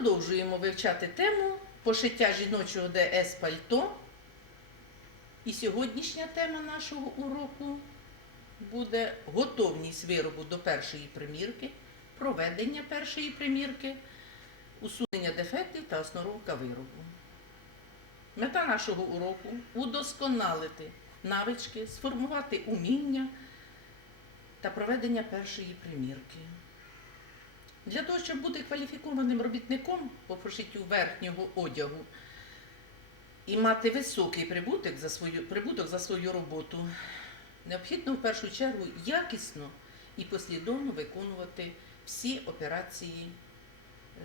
Продовжуємо вивчати тему пошиття жіночого ДС пальто. І сьогоднішня тема нашого уроку буде готовність виробу до першої примірки, проведення першої примірки, усунення дефектів та основровка виробу. Мета нашого уроку удосконалити навички, сформувати уміння та проведення першої примірки. Для того, щоб бути кваліфікованим робітником по пошиттю верхнього одягу і мати високий прибуток за свою, прибуток за свою роботу, необхідно в першу чергу якісно і послідовно виконувати всі операції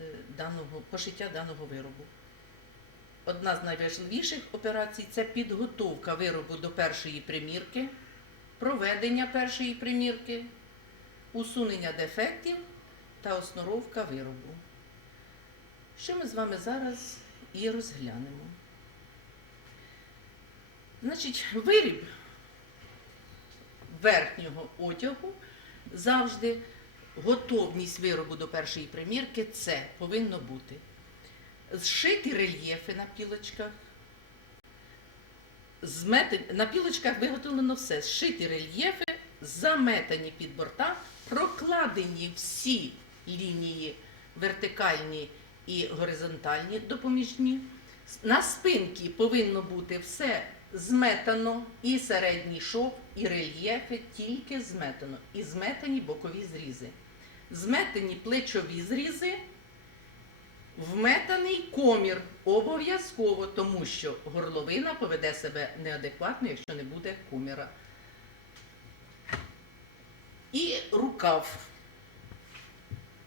е, даного, пошиття даного виробу. Одна з найважливіших операцій це підготовка виробу до першої примірки, проведення першої примірки, усунення дефектів та основровка виробу. Що ми з вами зараз і розглянемо. Значить, виріб верхнього одягу завжди готовність виробу до першої примірки це повинно бути зшиті рельєфи на пілочках. Змети... На пілочках виготовлено все. Зшиті рельєфи, заметані під борта, прокладені всі лінії вертикальні і горизонтальні допоміжні. На спинці повинно бути все зметано, і середній шов, і рельєфи тільки зметано, і зметані бокові зрізи. Зметані плечові зрізи, вметаний комір обов'язково, тому що горловина поведе себе неадекватно, якщо не буде коміра. І рукав.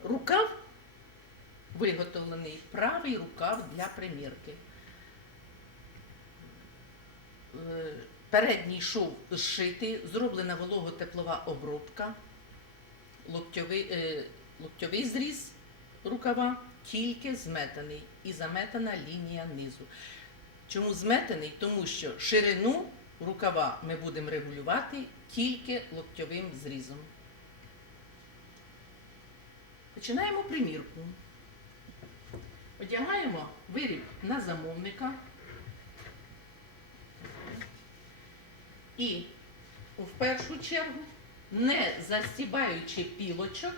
Рукав виготовлений правий рукав для примірки. Е, Передній шов зшитий, зроблена вологотеплова обробка, локтьовий, е, локтьовий зріз рукава тільки зметаний і заметана лінія низу. Чому зметаний? Тому що ширину рукава ми будемо регулювати тільки локтьовим зрізом. Починаємо примірку. Одягаємо виріб на замовника. І в першу чергу, не застібаючи пілочок,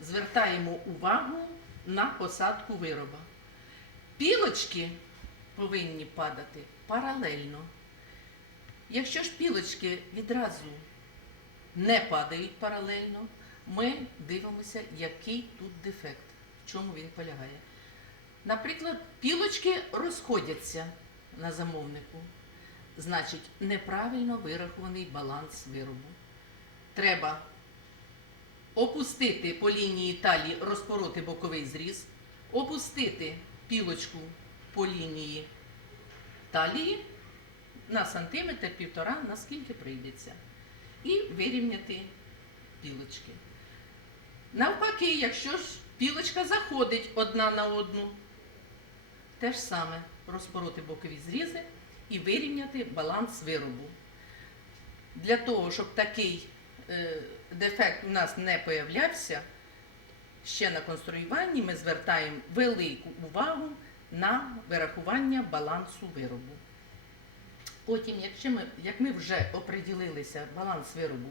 звертаємо увагу на посадку вироба. Пілочки повинні падати паралельно. Якщо ж пілочки відразу не падають паралельно, ми дивимося, який тут дефект, в чому він полягає. Наприклад, пілочки розходяться на замовнику. Значить, неправильно вирахований баланс виробу. Треба опустити по лінії талії розпороти боковий зріз, опустити пілочку по лінії талії на сантиметр півтора, наскільки прийдеться, і вирівняти пілочки. Навпаки, якщо ж пілочка заходить одна на одну, те ж саме розпороти бокові зрізи і вирівняти баланс виробу. Для того, щоб такий е, дефект у нас не появлявся, ще на конструюванні ми звертаємо велику увагу на вирахування балансу виробу. Потім, якщо ми, як ми вже оприділилися баланс виробу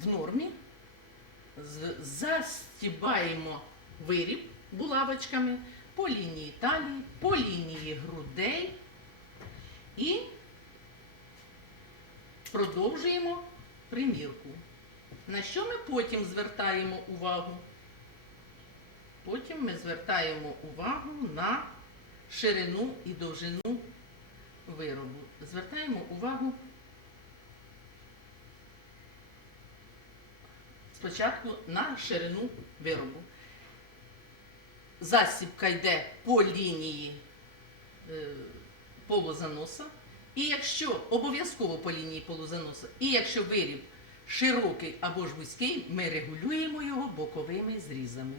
в нормі, застібаємо виріб булавочками по лінії талії, по лінії грудей і продовжуємо примірку. На що ми потім звертаємо увагу? Потім ми звертаємо увагу на ширину і довжину виробу. Звертаємо увагу спочатку на ширину виробу. Засібка йде по лінії е, полузаноса. І якщо обов'язково по лінії полузаноса, і якщо виріб широкий або ж вузький, ми регулюємо його боковими зрізами.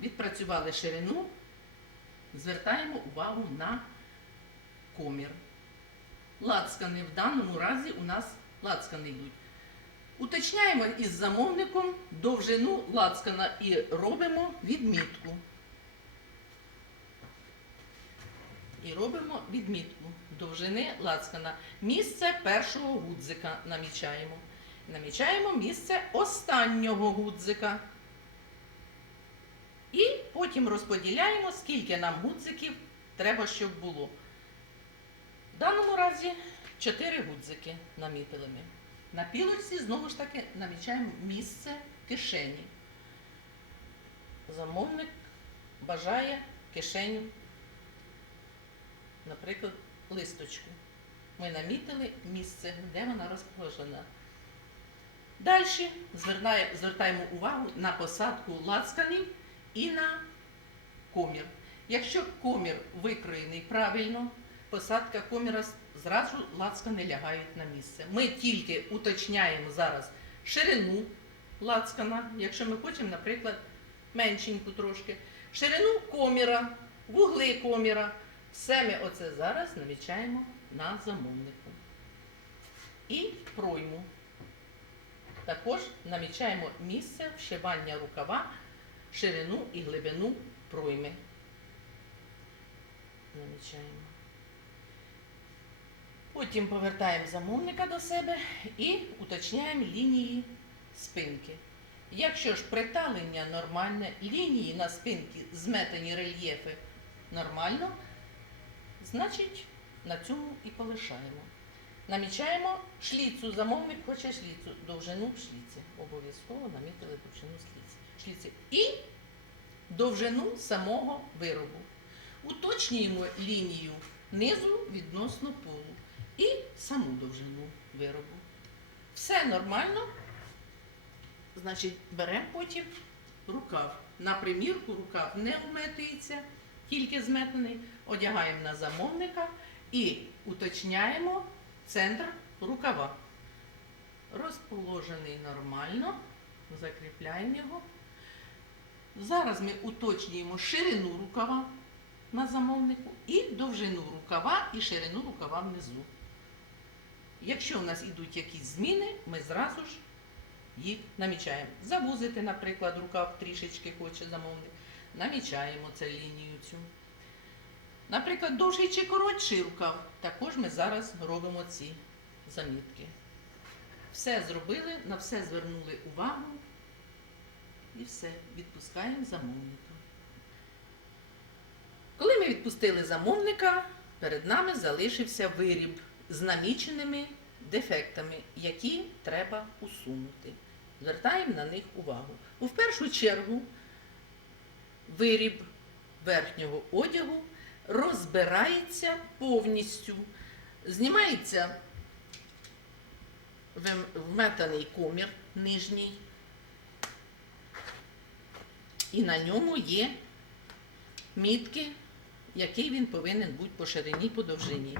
Відпрацювали ширину, звертаємо увагу на комір. Лацкани в даному разі у нас лацкани йдуть Уточняємо із замовником довжину лацкана і робимо відмітку. І робимо відмітку довжини лацкана. Місце першого гудзика намічаємо. Намічаємо місце останнього гудзика. І потім розподіляємо, скільки нам гудзиків треба, щоб було. В даному разі 4 гудзики намітили ми. На пілочці знову ж таки намічаємо місце кишені. Замовник бажає кишеню, наприклад, листочку. Ми намітили місце, де вона розположена. Далі звертаємо увагу на посадку лацканів і на комір. Якщо комір викроєний правильно, посадка коміра зразу лацкани лягають на місце. Ми тільки уточняємо зараз ширину лацкана, якщо ми хочемо, наприклад, меншеньку трошки, ширину коміра, вугли коміра. Все ми оце зараз намічаємо на замовнику. І пройму. Також намічаємо місце вшивання рукава, ширину і глибину пройми. Намічаємо. Потім повертаємо замовника до себе і уточняємо лінії спинки. Якщо ж приталення нормальне, лінії на спинці зметені рельєфи нормально, значить на цьому і полишаємо. Намічаємо шліцу, замовник хоче шліцу, довжину шліці. Обов'язково намітили довжину шліці. І довжину самого виробу. Уточнюємо лінію низу відносно полу і саму довжину виробу. Все нормально. Значить, беремо потім рукав. На примірку рукав не вметується, тільки зметаний. Одягаємо на замовника і уточняємо центр рукава. Розположений нормально, закріпляємо його. Зараз ми уточнюємо ширину рукава на замовнику і довжину рукава і ширину рукава внизу. Якщо у нас йдуть якісь зміни, ми зразу ж їх намічаємо. Завузити, наприклад, рукав трішечки хоче замовник. Намічаємо цю лінію цю. Наприклад, довший чи коротший рукав, також ми зараз робимо ці замітки. Все зробили, на все звернули увагу і все, відпускаємо замовника. Коли ми відпустили замовника, перед нами залишився виріб з наміченими дефектами, які треба усунути. Звертаємо на них увагу. У першу чергу виріб верхнього одягу розбирається повністю, знімається вметаний комір нижній, і на ньому є мітки, який він повинен бути по ширині, по довжині.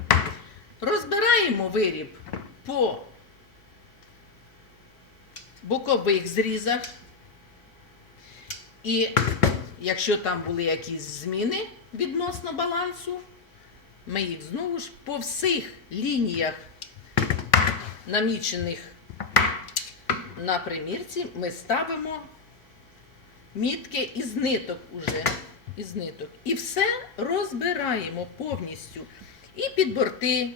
Розбираємо виріб по бокових зрізах. І якщо там були якісь зміни відносно балансу, ми їх знову ж по всіх лініях, намічених на примірці, ми ставимо мітки із ниток уже. Із ниток. І все розбираємо повністю. І під борти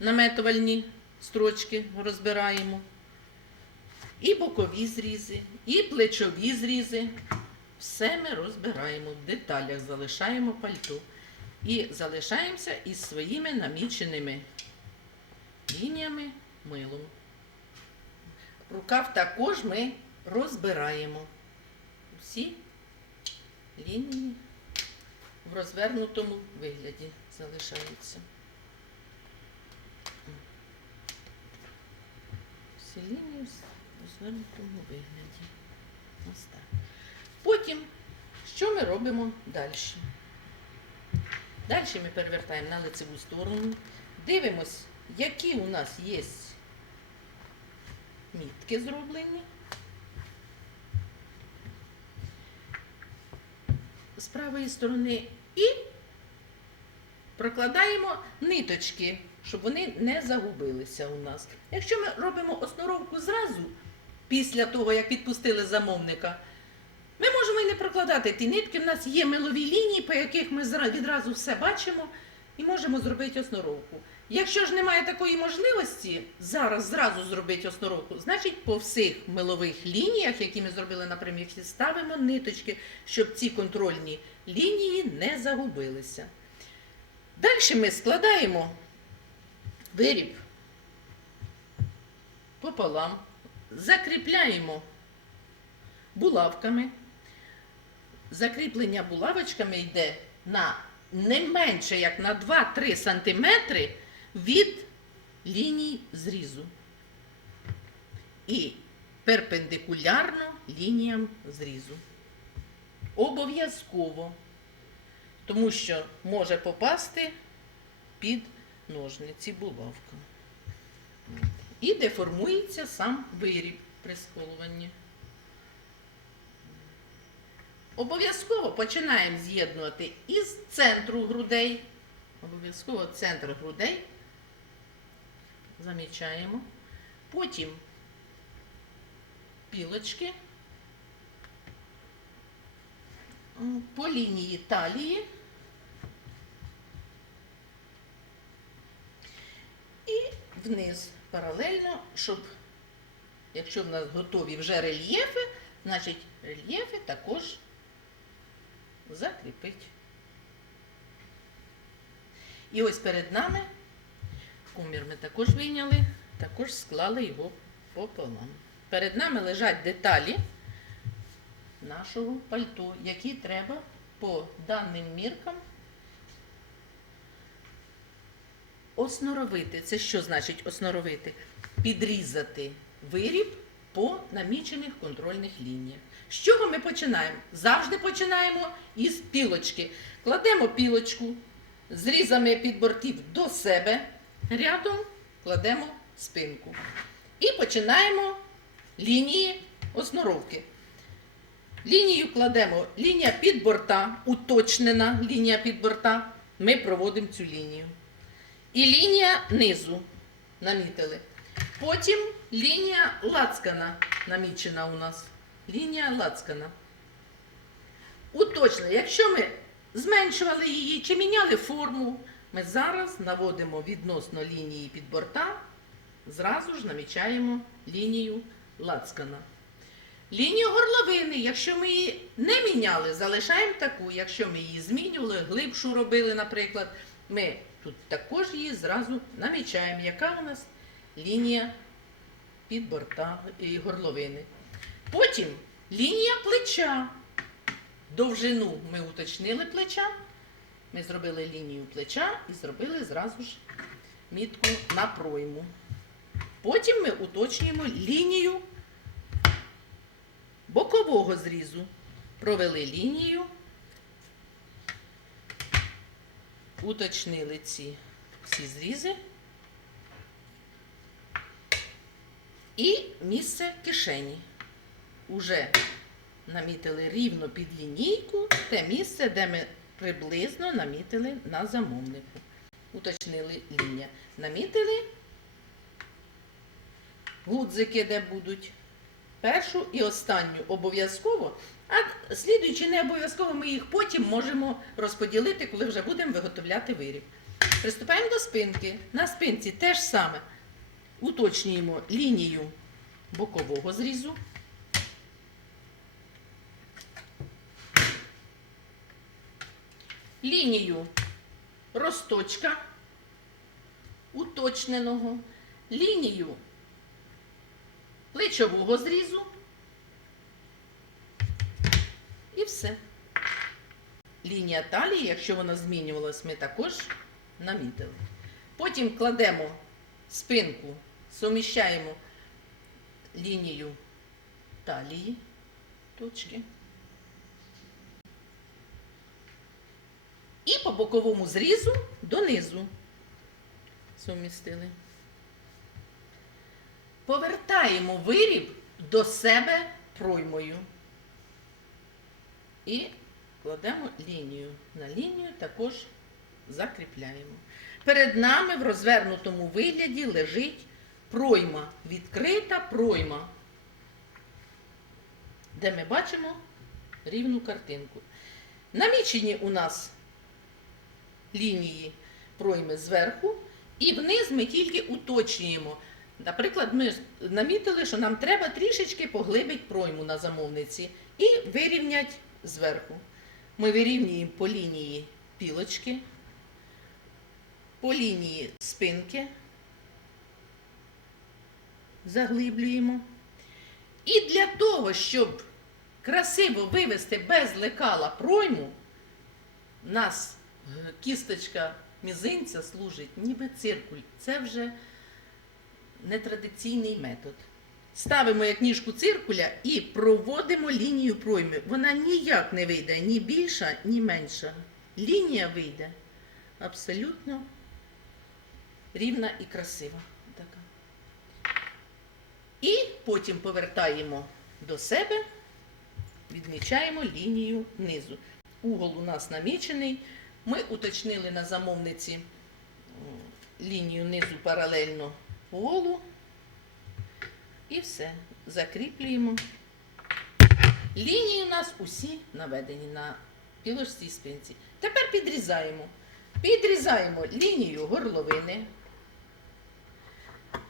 наметувальні строчки розбираємо. І бокові зрізи, і плечові зрізи. Все ми розбираємо, в деталях залишаємо пальто. І залишаємося із своїми наміченими лініями милом. Рукав також ми розбираємо. Всі лінії в розвернутому вигляді залишаються. Всі лінії в розвернутому вигляді. Ось так. Потім, що ми робимо далі? Далі ми перевертаємо на лицеву сторону, дивимось, які у нас є мітки зроблені. з правої сторони і прокладаємо ниточки щоб вони не загубилися у нас. Якщо ми робимо основровку зразу, після того, як відпустили замовника, ми можемо і не прокладати ті нитки. У нас є милові лінії, по яких ми відразу все бачимо і можемо зробити основровку. Якщо ж немає такої можливості зараз зразу зробити основровку, значить по всіх милових лініях, які ми зробили на примірці, ставимо ниточки, щоб ці контрольні лінії не загубилися. Далі ми складаємо виріб пополам, закріпляємо булавками. Закріплення булавочками йде на не менше як на 2-3 см від ліній зрізу. І перпендикулярно лініям зрізу. Обов'язково, тому що може попасти під ножниці булавка. І деформується сам виріб при сколуванні. Обов'язково починаємо з'єднувати із центру грудей. Обов'язково центр грудей. Замічаємо. Потім пілочки по лінії талії. І вниз паралельно, щоб, якщо в нас готові вже рельєфи, значить рельєфи також закріпить. І ось перед нами комір ми також вийняли, також склали його пополам. Перед нами лежать деталі нашого пальто, які треба по даним міркам осноровити. Це що значить осноровити? Підрізати виріб по намічених контрольних лініях. З чого ми починаємо? Завжди починаємо із пілочки. Кладемо пілочку зрізами під бортів до себе, рядом кладемо спинку. І починаємо лінії осноровки. Лінію кладемо, лінія під борта, уточнена лінія під борта. Ми проводимо цю лінію. І лінія низу намітили. Потім лінія лацкана намічена у нас. Лінія лацкана. Уточнено, якщо ми зменшували її чи міняли форму, ми зараз наводимо відносно лінії під борта, зразу ж намічаємо лінію лацкана. Лінію горловини, якщо ми її не міняли, залишаємо таку. Якщо ми її змінювали, глибшу робили, наприклад, ми тут також її зразу намічаємо, яка у нас лінія під борта і горловини. Потім лінія плеча. Довжину ми уточнили плеча. Ми зробили лінію плеча і зробили зразу ж мітку на пройму. Потім ми уточнюємо лінію бокового зрізу. Провели лінію, уточнили ці всі зрізи. І місце кишені. Уже намітили рівно під лінійку те місце, де ми приблизно намітили на замовнику. Уточнили лінія. Намітили гудзики, де будуть. Першу і останню обов'язково, а слідуючи не обов'язково, ми їх потім можемо розподілити, коли вже будемо виготовляти виріб. Приступаємо до спинки. На спинці теж саме уточнюємо лінію бокового зрізу. Лінію росточка уточненого, лінію плечового зрізу і все. Лінія талії, якщо вона змінювалась, ми також намітили. Потім кладемо спинку, суміщаємо лінію талії, точки. І по боковому зрізу донизу сумістили. Повертаємо виріб до себе проймою. І кладемо лінію. На лінію також закріпляємо. Перед нами в розвернутому вигляді лежить пройма, відкрита пройма, де ми бачимо рівну картинку. Намічені у нас лінії пройми зверху, і вниз ми тільки уточнюємо. Наприклад, ми намітили, що нам треба трішечки поглибити пройму на замовниці і вирівняти зверху. Ми вирівнюємо по лінії пілочки, по лінії спинки, заглиблюємо. І для того, щоб красиво вивести без лекала пройму, у нас кісточка мізинця служить ніби циркуль. Це вже нетрадиційний метод. Ставимо як ніжку циркуля і проводимо лінію пройми. Вона ніяк не вийде ні більша, ні менша. Лінія вийде абсолютно рівна і красива. Така. І потім повертаємо до себе, відмічаємо лінію низу. Угол у нас намічений. Ми уточнили на замовниці лінію низу паралельно полу. І все. Закріплюємо. Лінії у нас усі наведені на пілочці спинці. Тепер підрізаємо. Підрізаємо лінію горловини.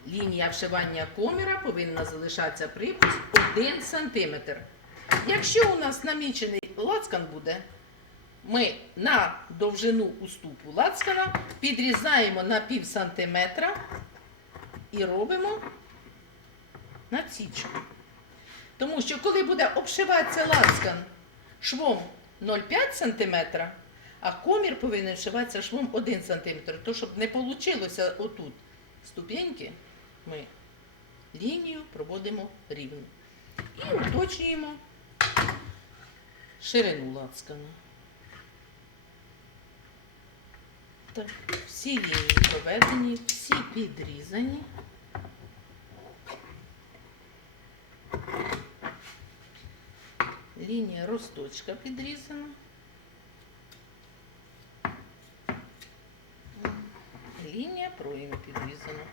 Лінія вшивання коміра повинна залишатися приблизно 1 см. Якщо у нас намічений лацкан буде, ми на довжину уступу лацкана підрізаємо на пів сантиметра і робимо надсічку. Тому що коли буде обшиватися лацкан швом 0,5 см, а комір повинен вшиватися швом 1 см, то щоб не вийшло отут ступеньки, ми лінію проводимо рівно. І уточнюємо ширину лацкана. Так, всі лінії проведені, всі підрізані. Лінія росточка підрізана. Лінія пройми підрізана.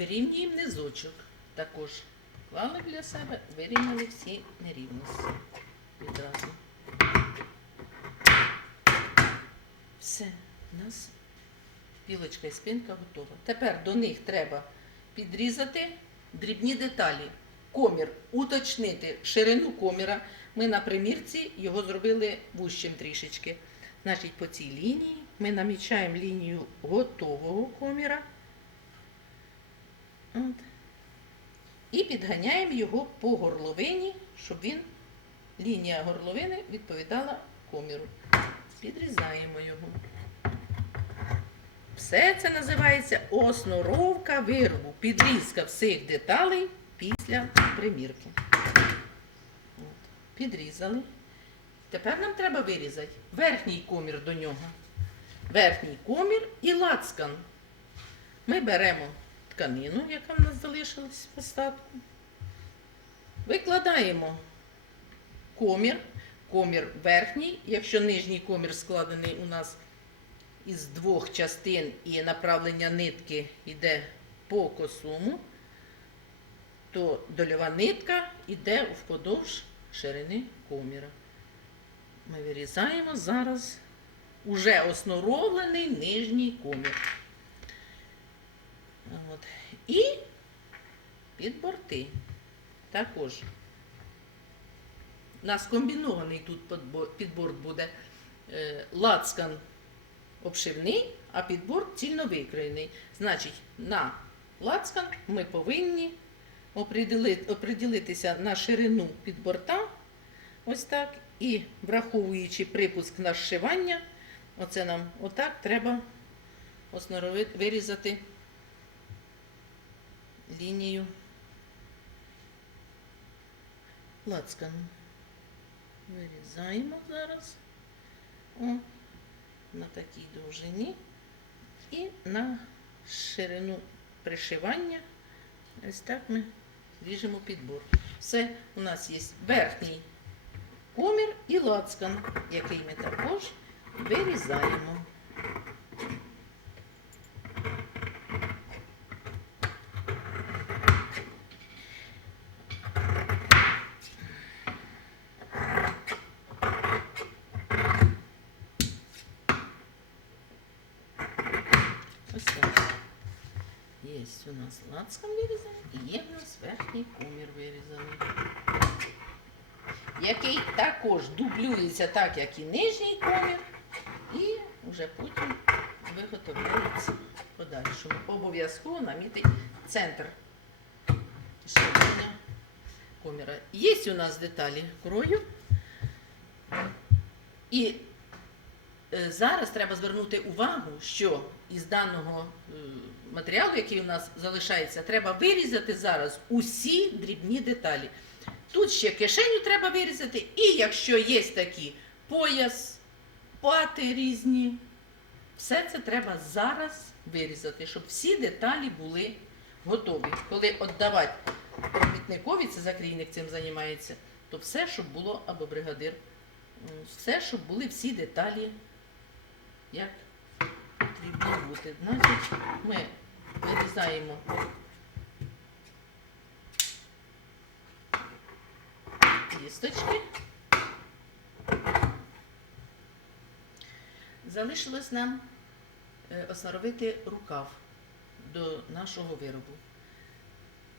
Вирівнюємо низочок. Також клали для себе, вирівняли всі нерівності відразу. Все, у нас пілочка і спинка готова. Тепер до них треба підрізати дрібні деталі. Комір, уточнити ширину коміра. Ми на примірці його зробили вущим трішечки. Значить, по цій лінії ми намічаємо лінію готового коміра. І підганяємо його по горловині, щоб він, лінія горловини відповідала коміру. Підрізаємо його. Все це називається осноровка виробу, підрізка всіх деталей після примірки. От. Підрізали. Тепер нам треба вирізати верхній комір до нього. Верхній комір і лацкан. Ми беремо тканину, яка в нас залишилась в остатку. Викладаємо комір, комір верхній, якщо нижній комір складений у нас із двох частин і направлення нитки йде по косому, то дольова нитка йде вподовж ширини коміра. Ми вирізаємо зараз уже основлений нижній комір. От. І під борти. Також. У нас комбінований тут підбор- підбор буде е, лацкан обшивний, а підбор цільно викроєний. Значить, на лацкан ми повинні оприділитися на ширину підборта, ось так, і враховуючи припуск на зшивання, оце нам отак треба вирізати лінію лацкану. Вирізаємо зараз. О, на такій довжині. І на ширину пришивання. Ось так ми ріжемо підбор. Все, у нас є верхній комір і лацкан, який ми також вирізаємо. Ось так. Є у нас лацкан вирізаний і є в нас верхній комір вирізаний. Який також дублюється так, як і нижній комір, і вже потім виготовляється подальшому. Обов'язково намітить центр ширення коміра. Є у нас деталі крою. І Зараз треба звернути увагу, що із даного е, матеріалу, який у нас залишається, треба вирізати зараз усі дрібні деталі. Тут ще кишеню треба вирізати, і якщо є такі пояс, пати різні, все це треба зараз вирізати, щоб всі деталі були готові. Коли віддавати робітникові, це закрійник цим займається, то все, щоб було, або бригадир, все, щоб були всі деталі як потрібно бути. Значить, ми вирізаємо кісточки. Залишилось нам е, оснаровити рукав до нашого виробу.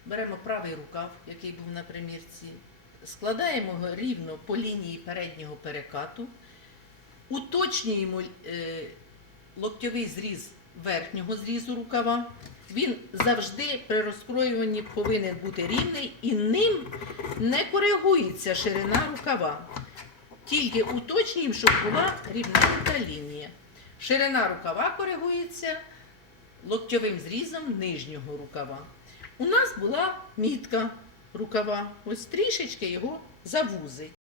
Беремо правий рукав, який був на примірці, складаємо його рівно по лінії переднього перекату, уточнюємо е, локтьовий зріз верхнього зрізу рукава. Він завжди при розкроюванні повинен бути рівний і ним не коригується ширина рукава. Тільки уточнюємо, щоб була рівненька лінія. Ширина рукава коригується локтьовим зрізом нижнього рукава. У нас була мітка рукава, ось трішечки його завузить.